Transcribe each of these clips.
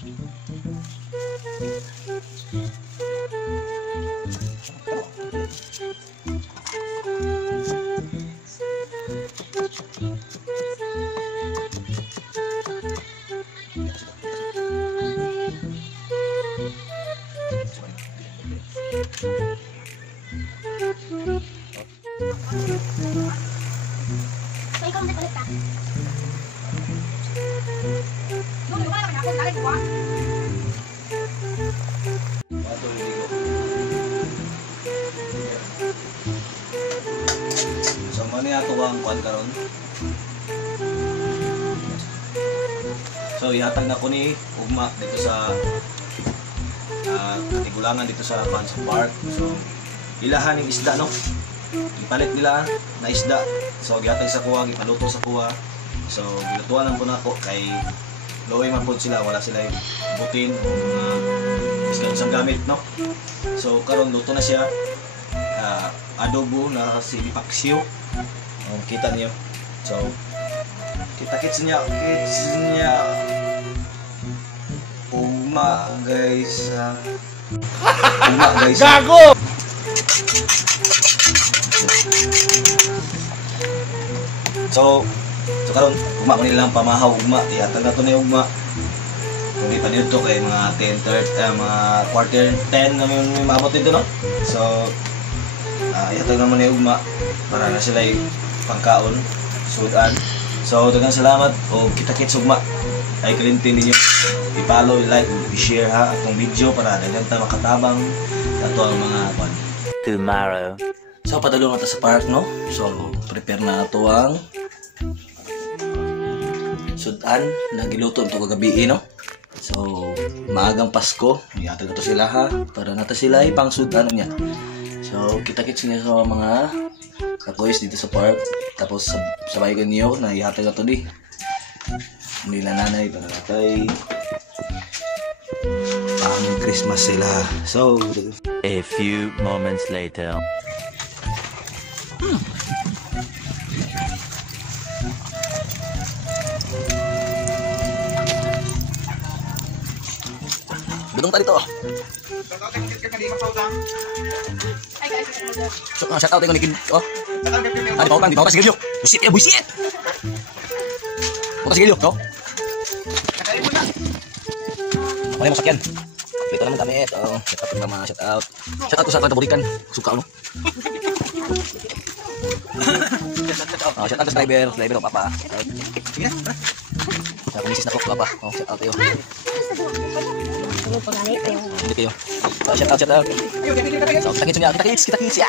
So mani ato ang kuan karon. So ihatag na ko ni ugma dito sa katigulangan dito sa Fans Park. So ilahan ng isda no. Ipalit nila na isda. So gihatag sa kuha, gipaluto sa kuha. So gilutuan lang po nako kay loy man po sila, wala sila butin o mga isang gamit no. So karon luto na siya. Adobo na sinipaksyo. Kita niyo. So kita-kits niya. Ugma guys. Ugma guys. Gago! So karon ugma ko nilang pamahaw ugma. Ihatag na to ni ugma. Kung pa dito kay mga 10:30 mga quarter 10 na may maabot dito no. So ihatag naman ni ugma para na sila pangkaon sudan. So daghang salamat o kita-kits ugma. Ay kalimtin ninyo i-follow, i-like, i-share ha atong video para daghan ta makatabang ato ang mga kwan tomorrow. So padulong nato sa park no. So prepare na ato ang sudan na giluto nito kagabi no. So maagang Pasko, ihatag nato sila ha para nato sila ipang sudan niya. So kita-kits niya sa mga katoys dito sa park. Tapos sabay ko niyo na ihatag nato di nila nanay para natay pang Christmas sila. So a few moments later. Budong tadi to. So, shout out ko nikin. Oh. Ani pautan, di pautan sigilyo. Busit ya, busit. Pautan sigilyo, no? Ano masakyan? Dito naman kami ito. Shout out naman, shout out. Shout out ko sa tabulikan. Suka no. Shout out sa driver ko papa. Sige na. Sa misis na ko papa. Oh, shout out yo. Hindi kayo. Shout out. So, kita kits ya.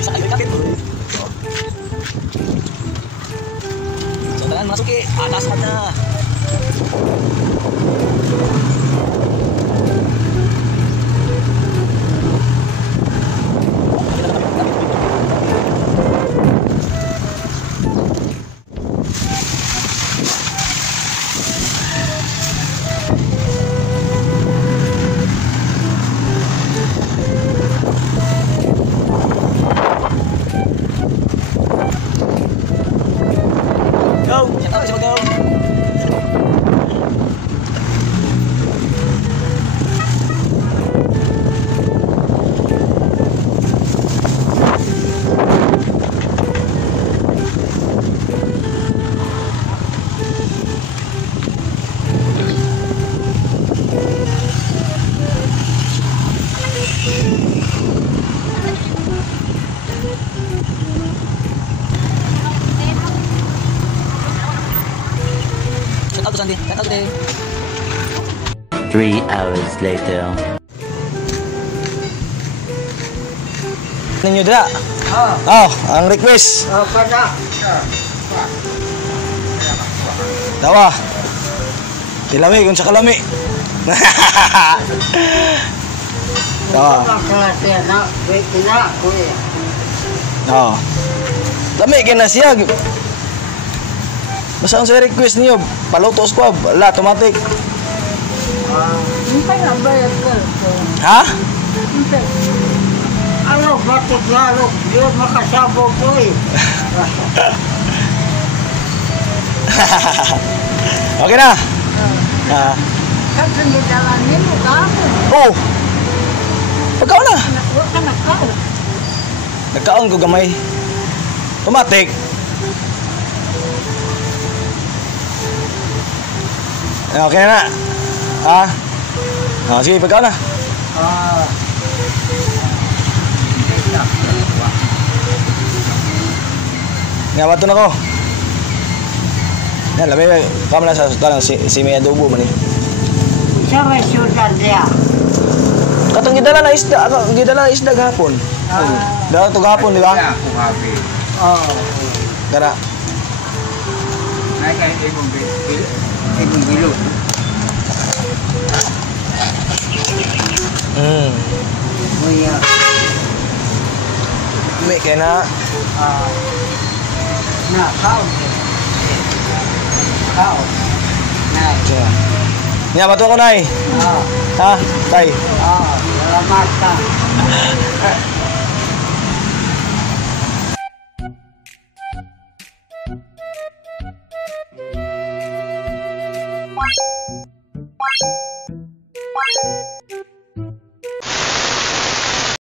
Sa kayo kapit. So, tangan masuk ke atas mana. Sandy. 3 hours later. Ninyo dira. Oh, ang request. Pada. Dawa. Tilami kung sa kalami. Dawa. Oh. Lami kina siya. Basta ang sa request niyo, paluto squab, wala, automatic. Hindi na bayad ko. Ha? Hindi. Ano, bakit lalo? Yun, makasabog ko eh. Okay na? Ah. Kasi nidalanin mo kahapon. Oh. Pagkaon na. Huwag ka nagkaon. Nagkaon ko gamay. Tumatik. Okay na. Ha? Ah, sige, pagkaon na. Ah. Nga, bato na ko. Yan, labi, kama na sa talang si may adobo man eh. Isa may syudad niya. Katong gidala na isda, ako gidala na isda gahapon. Dala to gahapon, di ba? Oo. Gara. Ibong bilog. Kuya. May kaya na. Na, kaon. Kaon. Na. Nga, bato ko na eh. Ah. Ha? Tay. Ah. Salamat ka.